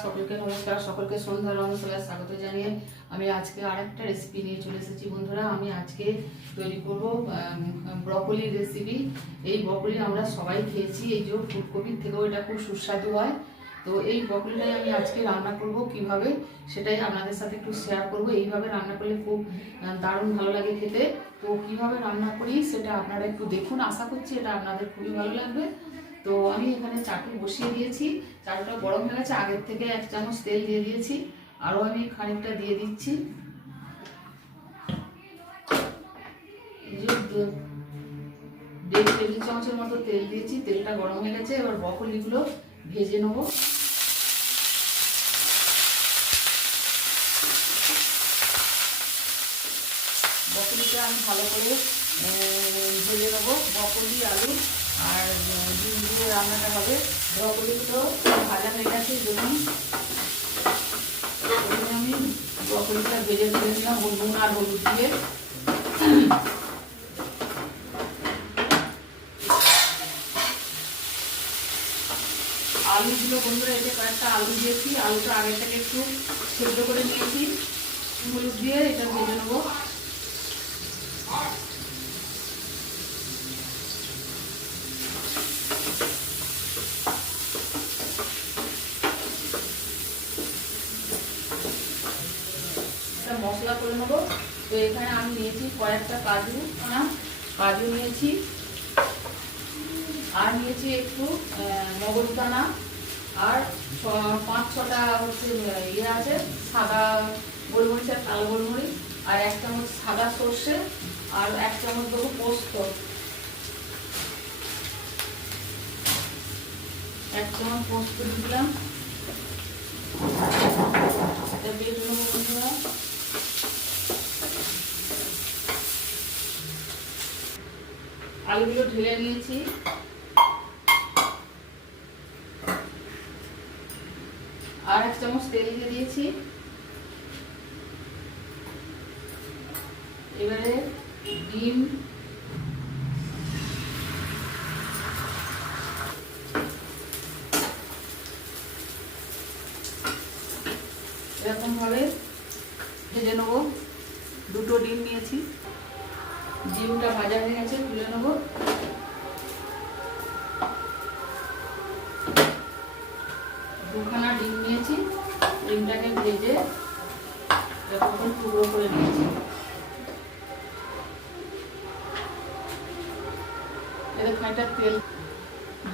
সকলকে নমস্কার, সকলকে সন্ধ্যার রন্ধশালায় স্বাগত জানিয়ে আমি আজকে আরেকটা রেসিপি নিয়ে চলে এসেছি। বন্ধুরা, আমি আজকে তৈরি করব ব্রকলির রেসিপি। এই ব্রকলি আমরা সবাই খেয়েছি, এই যে ফুলকপির থেকেও এটা খুব সুস্বাদু হয়। তো এই ব্রকলিটাই আমি আজকে রান্না করব কিভাবে, সেটাই আপনাদের সাথে একটু শেয়ার করব। এইভাবে রান্না করলে খুব দারুণ ভালো লাগে খেতে। তো কিভাবে রান্না করি সেটা আপনারা একটু দেখুন, আশা করছি এটা আপনাদের খুবই ভালো লাগবে। তো আমি এখানে চাটু বসিয়ে দিয়েছি, চাটুটা গরম হয়ে গেছে, আগের থেকে 1 চামচ তেল দিয়ে দিয়েছি, আরও আমি খানিকটা দিয়ে দিচ্ছি। এই যে 1.5 টেবিল চামচের মতো তেল দিয়েছি, তেলটা গরম হয়ে গেছে। এবার ব্রকলিগুলো ভেজে নেব। ব্রকলিটা আমি ভালো করে ভেজে নেবো, ব্রকলি আলু আর ডিম দিয়ে রান্নাটা হবে। ব্রকলিগুলো ভাজা হয়ে গেছে, দেখুন আমি ব্রকলিটা ভেজে নিলাম নুন আর হলুদ দিয়ে। আলুগুলো বন্ধুরা, এই যে কয়েকটা আলু দিয়েছি, আলুটা আগে থেকে একটু সেদ্ধ করে নিয়েছি, হলুদ দিয়ে এটা ভেজে নেবো। মশলা করে নেবো। তো এখানে আমি নিয়েছি কয়েকটা কাজু নিয়েছি, আর নিয়েছি একটু মগজদানা, আর 5-6টা হচ্ছে ইয়ে আছে সাদা গোলমরিচ আর কালো গোলমরিচ, আর 1 চামচ সাদা সর্ষে, আর 1 চামচ দেবো পোস্ত, 1 চামচ পোস্ত দিলাম। বেটে নেবো বন্ধুরা। আলুগুলো ঢেলে নিয়েছি, আর 1 চামচ তেল দিয়ে দিয়েছি। এবারে ডিম এরকম ভাবে ভেজে নেবো। 2টো ডিম নিয়েছি, ডিমটা ভাজা হয়ে গেছে, তুলে নেবো। দুখানা ডিম নিয়েছি, ডিমটাকে ভেজে এরকম টুকরো করে নিয়েছি। এদের খানিকটা তেল,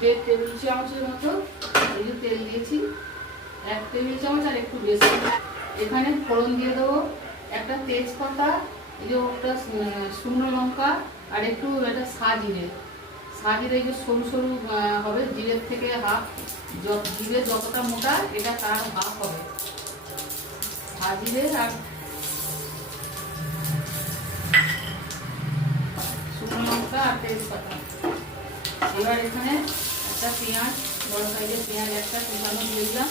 1.5 টেবিল চামচের মতো এই যে তেল দিয়েছি, 1 টেবিল চামচ আর একটু বেশি। এখানে ফোড়ন দিয়ে দেবো, একটা তেজপাতা, এই যে একটা শুকনো লঙ্কা, আর একটু একটা সাজিরে এই যে সরু সরু হবে, জিরের থেকে হাফ, জিরে যতটা মোটা এটা তার হাফ হবে সাজিরে, আর শুকনো লঙ্কা আর তেজপাতা। এবার এখানে একটা পেঁয়াজ, বড় সাইজের পেঁয়াজ একটা কুচানো দিয়ে দিলাম।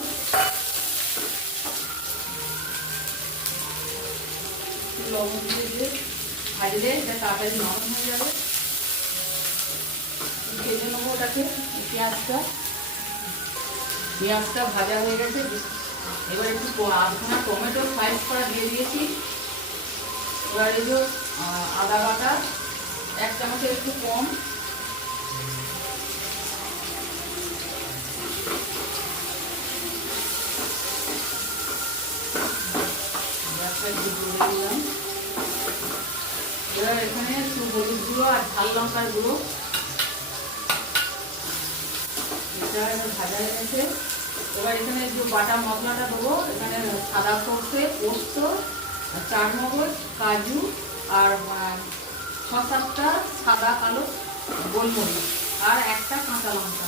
লবণ দিয়ে ভাজলে এটা তাড়াতাড়ি নরম হয়ে যাবে। ভেজে নেবো ওটাকে, পেঁয়াজটা ভাজা হয়ে গেছে। এবার একটু আধখানা টমেটো স্লাইস করা দিয়ে দিয়েছি। এবার এই যে আদা বাটা 1 চামচের একটু কম, দিলাম। এবার এখানে একটু হলুদ গুঁড়ো আর ঝাল লঙ্কার গুঁড়ো, এটা ভাজা হয়ে গেছে। এবার এখানে যে বাটা মশলাটা দেবো, এখানে সাদা সর্ষে, পোস্ত, চারমগজ, কাজু, আর 6-7টা সাদা কালো গোলমরিচ, আর একটা কাঁচা লঙ্কা।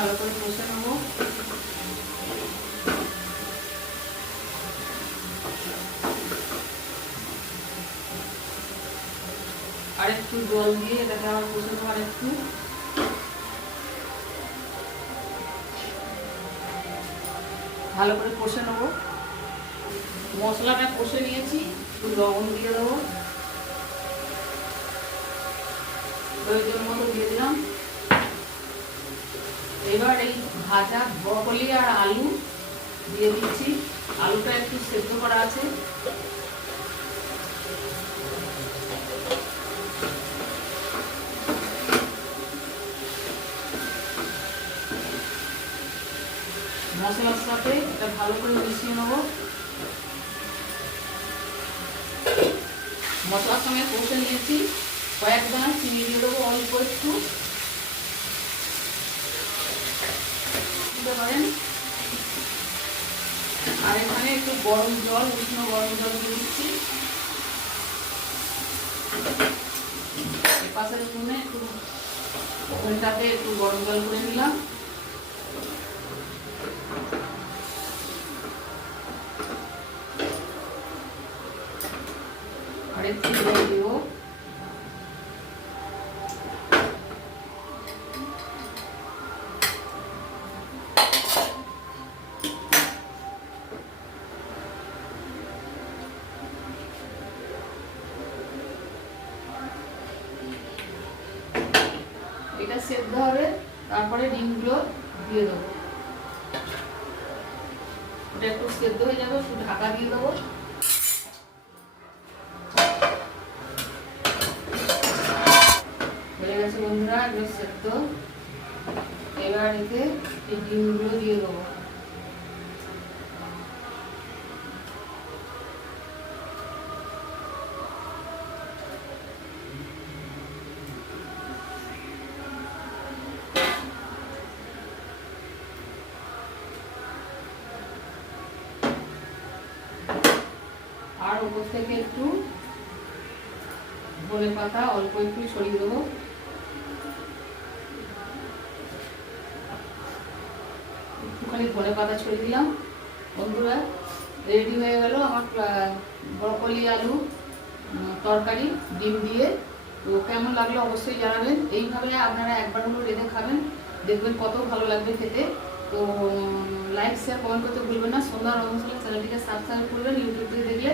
ভালো করে কষে নেবো। আর একটু জল দিয়ে এটাকে আবার কষে নেবো, আর একটু ভালো করে কষে নেবো। মশলাটা কষে নিয়েছি, একটু লবণ দিয়ে দেবো, প্রয়োজন মতো দিয়ে দিলাম। এবার এই ভাজা ব্রকলি আর আলু দিয়ে দিচ্ছি। আলুটা একটু সেদ্ধ করা আছে। মশলার সাথে এটা ভালো করে মিশিয়ে নেব। মশলার সঙ্গে কষে নিয়েছি, কয়েক দানা চিনি দিয়ে দেবো, অল্প একটু দিতে পারেন। আর এখানে একটু গরম জল, উষ্ণ গরম জল দিয়ে দিচ্ছি। পাশের জন্য একটু ওভেনটাতে একটু গরম জল করে নিলাম। আর একটু জল দিব। এটা সেদ্ধ হবে, তারপরে ডিমগুলো দিয়ে দেবো। ওটা একটু সেদ্ধ হয়ে যাবে, একটু ঢাকা দিয়ে দেবো। হয়ে গেছে বন্ধুরা, এবার সেদ্ধ। এবার এতে এই ডিমগুলো দিয়ে দেবো। আর উপর থেকে একটু ধনে পাতা অল্প একটু ছড়িয়ে দেবো। একটুখানি ধনে পাতা ছড়িয়ে দিলাম। বন্ধুরা, রেডি হয়ে গেল আমার ব্রকলি আলু তরকারি ডিম দিয়ে। তো কেমন লাগলো অবশ্যই জানাবেন। এইভাবে আপনারা একবার হলেও রেঁধে খাবেন, দেখবেন কত ভালো লাগবে খেতে। তো লাইক শেয়ার কমেন্ট করতে ভুলবেন না। সন্ধ্যা রন্ধনশালা চ্যানেলটিকে সাবস্ক্রাইব করবেন ইউটিউব থেকে দেখলে,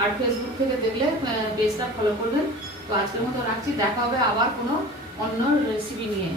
আর ফেসবুক থেকে দেখলে পেজটা ফলো করবেন। তো আজকের মতো রাখছি, দেখা হবে আবার কোনো অন্য রেসিপি নিয়ে।